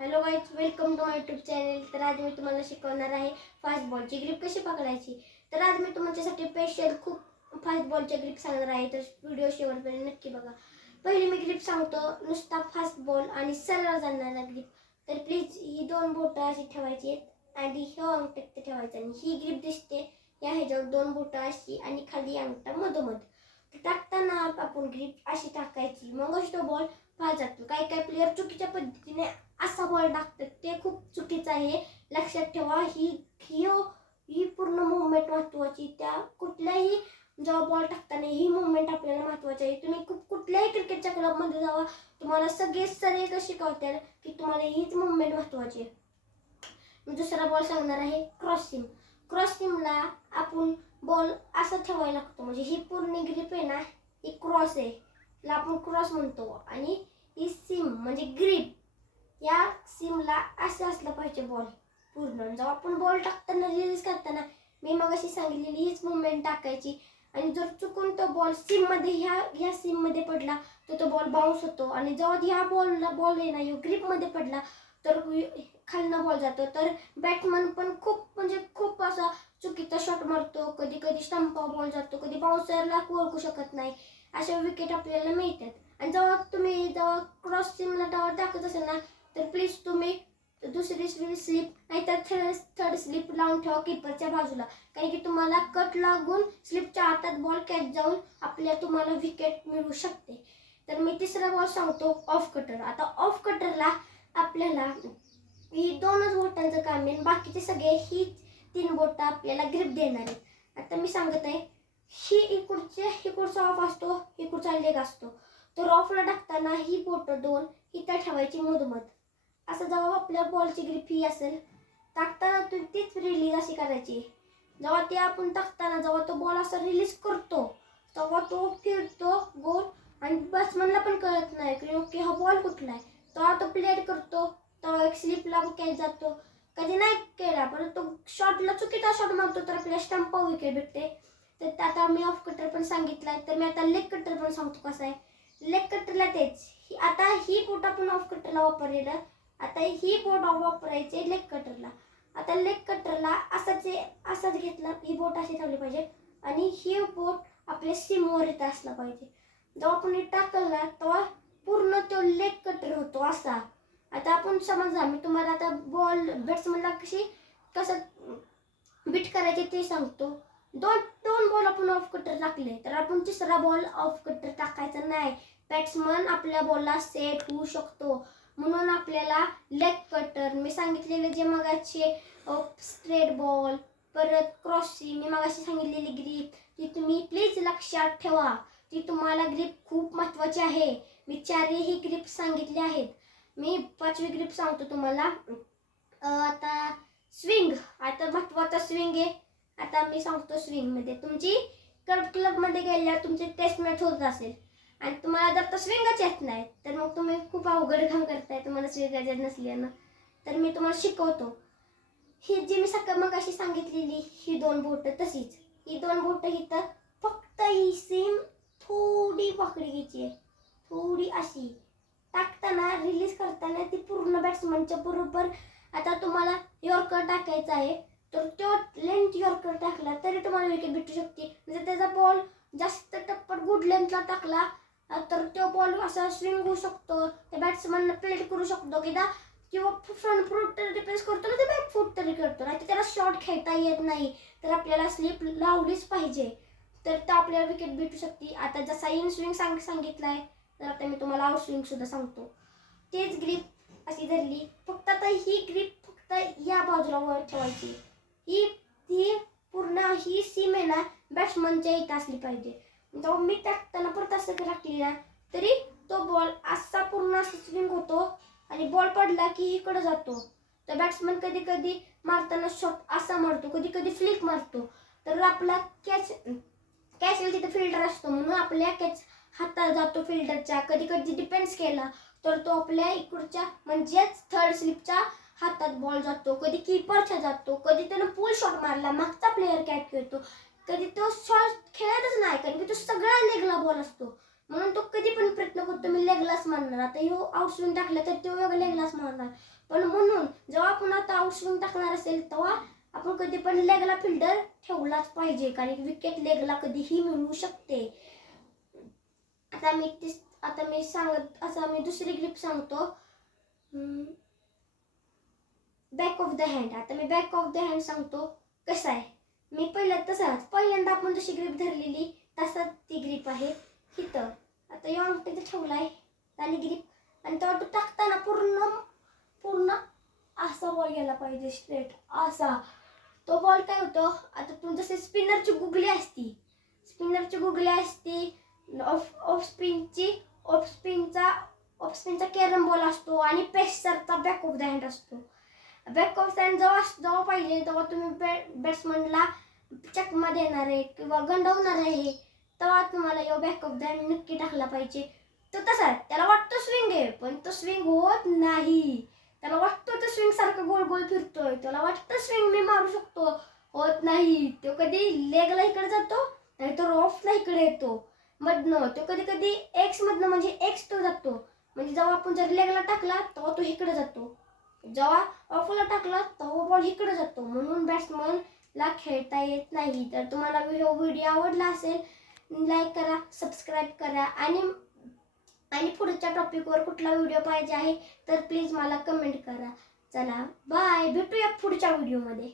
Hello guys, welcome to my YouTube channel. तर आज मी तुम्हाला शिकवणार आहे फास्ट बॉलची ग्रिप कशी पकडायची. तर आज मी तुमच्यासाठी स्पेशल खूप फास्ट बॉलची ग्रिप सांगणार आहे. तर व्हिडिओ शेवटपर्यंत नक्की बघा. पहिली मी ग्रिप सांगतो, नुसता फास्ट बॉल आणि सरळ जाणारा ग्रिप. तर प्लीज ही दोन बोटं अशी ठेवायची आहेत आणि हे अंगठ्यात ठेवायचं. आणि ही ग्रिप दिसते या ह्याच्यावर दोन बोटं अशी आणि खाली अंगठा मधोमध. टाकताना आपण ग्रिप अशी टाकायची, मगच तो बॉल फास्ट जातो. काही काही प्लेयर चुकीच्या पद्धतीने असा बॉल टाकतात, ते खूप चुकीचं आहे. लक्षात ठेवा, ही ही ही पूर्ण मुवमेंट महत्त्वाची. त्या कुठल्याही जेव्हा बॉल टाकताना ही मुवमेंट आपल्याला महत्त्वाची आहे. तुम्ही कुठल्याही क्रिकेटच्या क्लबमध्ये जावा, तुम्हाला सगळे एकच शिकवतात की तुम्हाला हीच मुवमेंट महत्त्वाची आहे. मी दुसरा बॉल सांगणार आहे, क्रॉस सीम. क्रॉस सीमला आपण बॉल असा ठेवायला लागतो, म्हणजे ही पूर्ण ग्रिप आहे ना, ही क्रॉस आहे, ला आपण क्रॉस म्हणतो. आणि ही सीम म्हणजे ग्रिप, या सीमला असं असलं पाहिजे बॉल पूर्ण. जेव्हा आपण बॉल टाकताना रिलीज करताना मी मगाशी सांगितलेली हीच मुवमेंट टाकायची. आणि जर चुकून तो बॉल सीममध्ये ह्या सीममध्ये पडला तर तो बॉल बाउन्स होतो. आणि जेव्हा ह्या बॉल आहे ना ग्रिपमध्ये पडला तर खालनं बॉल जातो. तर बॅट्समन पण खूप असा चुकीचा शॉट मारतो. कधी कधी स्टंपा बॉल जातो, कधी बाउन्सरला ओळखू शकत नाही. अशा विकेट आपल्याला मिळतात. आणि जेव्हा क्रॉस सीमला टाकत असेल ना, तर प्लीज तुम्ही दुसरी स्लिप नाहीतर थर्ड स्लिप लावून ठेवा कीपरच्या बाजूला. कारण की तुम्हाला कट लागून स्लिपच्या हातात बॉल कॅच जाऊन तुम्हाला विकेट मिळू शकते. तर मी तिसरा बॉल सांगतो, ऑफ कटर. आता ऑफ कटरला आपल्याला ही दोनच बोटांचं काम आहे, बाकीचे सगळे ही तीन बोटं आपल्याला ग्रिप देणार आहेत. आता मी सांगत आहे, इकडचा ऑफ असतो, इकडचा लेग असतो. तर ऑफला टाकताना ही बोटं दोन इथं ठेवायची मधोमध. असं जेव्हा आपल्या बॉलची ग्रिप ही असेल, टाकताना तीच रिलीज अशी करायची. जेव्हा ते आपण टाकताना जेव्हा तो बॉल असा रिलीज करतो तेव्हा तो फिरतो गोल आणि बॅट्समनला पण कळत नाही की ओके हा बॉल कुठला आहे. तेव्हा तो प्लेड करतो, तेव्हा एक स्लिपला कॅच जातो. कधी नाही केला परत तो शॉटला चुकीचा शॉट मारतो तर आपल्या स्टंपा विकेट भेटते. तर आता मी ऑफ कटर पण सांगितलाय, तर मी आता लेग कटर पण सांगतो कसं आहे. लेग कटरला तेच, आता ही बोट आपण ऑफ कटरला वापरलेलं, आता ही बोट वापरायची लेग कटरला. आता लेग कटरला असाच घेतला, ही बोट अशी ठेवली पाहिजे आणि ही बोट आपल्या सीमवर येत असला पाहिजे. जेव्हा आपण हे टाकलं ना तेव्हा पूर्ण तो लेग कटर होतो असा. आता आपण समजा मी तुम्हाला आता बॉल बॅट्समनला कसं बीट करायचे ते सांगतो. दोन दोन बॉल आपण ऑफ कटर टाकले तर आपण तिसरा बॉल ऑफ कटर टाकायचा नाही. बॅट्समन आपल्या बॉलला सेट होऊ शकतो. म्हणून आपल्याला लेग कटर, मी सांगितलेले जे मगाचे स्ट्रेट बॉल, परत क्रॉसिंग, मी मगाशी सांगितलेली ग्रिप, ती तुम्ही प्लीज लक्षात ठेवा. ती तुम्हाला ग्रिप खूप महत्त्वाची आहे. मी चारही ग्रिप सांगितले आहेत. मी पाचवी ग्रिप सांगतो तुम्हाला. आता स्विंग, आता महत्त्वाचा स्विंग आहे. आता मी सांगतो स्विंगमध्ये तुमची क्लबमध्ये गेल्यावर तुमची टेस्ट मॅच होत असेल आणि तुम्हाला जर तर स्विंगच येत नाही तर मग तुम्ही खूप अवघड काम करताय, तुम्हाला स्विंग येत नसल्यानं. तर मी तुम्हाला शिकवतो. ही जी मी मगाशी सांगितलेली ही दोन बोटं तशीच, ही दोन बोटं इथं फक्त ही सीम थोडी वाकडी घ्यायची आहे, थोडी अशी. टाकताना रिलीज करताना ती पूर्ण बॅट्समनच्या बरोबर. आता तुम्हाला यॉर्कर टाकायचा आहे तर तो लेंथ यॉर्कर टाकला तरी तुम्हाला विकेट भेटू शकते. म्हणजे त्याचा बॉल जास्त टप्पट गुड लेंथला टाकला तर तो बॉल असा स्विंग होऊ शकतो. त्या बॅट्समनला प्लेट करू शकतो किंवा फ्रंट फूट तर डिफेन्स करतो ना, ते बॅक फूट तरी करतो. नाही तर त्याला शॉट खेळता येत नाही, तर आपल्याला स्लिप लावलीच पाहिजे, तर तो आपल्याला विकेट भेटू शकते. आता जसा इन स्विंग सांगितलाय, तर आता मी तुम्हाला आउट स्विंग सुद्धा सांगतो. तेच ग्रिप अशी धरली, फक्त आता ही ग्रिप फक्त या बाजूला वर ठेवायची. ही पूर्ण ही सीम आहे ना बॅट्समनच्या इथं असली पाहिजे. जेव्हा मी टाकताना परत असं टाकली ना तरी तो बॉल असा पूर्ण असं स्विंग होतो आणि बॉल पडला की इकडे जातो. तर बॅट्समन कधी कधी मारताना शॉट असा मारतो, कधी कधी फ्लिक मारतो. तर आपला कॅच तिथे फिल्डर असतो म्हणून आपल्या कॅच हातात जातो फिल्डरच्या. कधी कधी डिफेन्स केला तर तो आपल्या इकडच्या म्हणजेच थर्ड स्लिपच्या हातात बॉल जातो, कधी कीपरच्या जातो, कधी त्यानं पुल शॉट मारला मागचा प्लेअर कॅच करतो, कधी तो शॉट खेळतच नाही कारण की तो सगळा लेगला बॉल असतो. म्हणून तो कधी पण प्रयत्न करतो मी लेगलाच मारणार. आता ह्यो आउट स्विंग टाकला तर तो लेगलाच मारणार. पण जेव्हा स्विंग टाकणार असेल तेव्हा आपण कधी पण लेगला फिल्डर ठेवलाच पाहिजे, कारण विकेट लेगला कधीही मिळू शकते. आता मी दुसरी ग्रिप सांगतो, बॅक ऑफ द हँड. आता मी बॅक ऑफ द हँड सांगतो कसं आहे. मी पहिल्यांदा आपण जशी ग्रिप धरलेली तसाच ती ग्रिप आहे इथं. आता या अंगठीत ठेवलाय आणि ग्रिप, आणि तेव्हा तो टाकताना पूर्ण असा बॉल गेला पाहिजे, स्ट्रेट असा. तो बॉल काय होतो, आता तू जसे स्पिनरची गुगली असती ऑफ स्पिनचा कॅरम बॉल असतो आणि पेसरचा बॅक ऑफ द हँड असतो. बॅक ऑफ द हँड जेव्हा पाहिजे तेव्हा तुम्ही बॅट्समनला चकमा देणार आहे किंवा गंडवणार आहे, तेव्हा तुम्हाला यो बॅक ऑफ द हँड नक्की टाकला पाहिजे. तो तसा त्याला वाटतो स्विंग आहे, पण तो स्विंग होत नाही. त्याला वाटतो तो स्विंग सारखं गोल गोल फिरतोय, त्याला वाटतं स्विंग मी मारू शकतो, होत नाही. तो कधी लेगला इकडे जातो नाहीतर ऑफला इकडे येतो मधनं. तो कधी एक्स मधनं, म्हणजे एक्स तो जातो, म्हणजे जेव्हा आपण जर लेगला टाकला तेव्हा तो इकडे जातो, जेव्हा ऑफला टाकला तेव्हा बॉल इकडे जातो. म्हणून बॅट्समनला खेळता येत नाही. तर तुम्हाला व्हिडिओ आवडला असेल, लाईक करा, सबस्क्राईब करा, आणि पुढच्या टॉपिकवर कुठला व्हिडिओ पाहिजे आहे तर प्लीज मला कमेंट करा. चला बाय, भेटूया पुढच्या व्हिडिओमध्ये.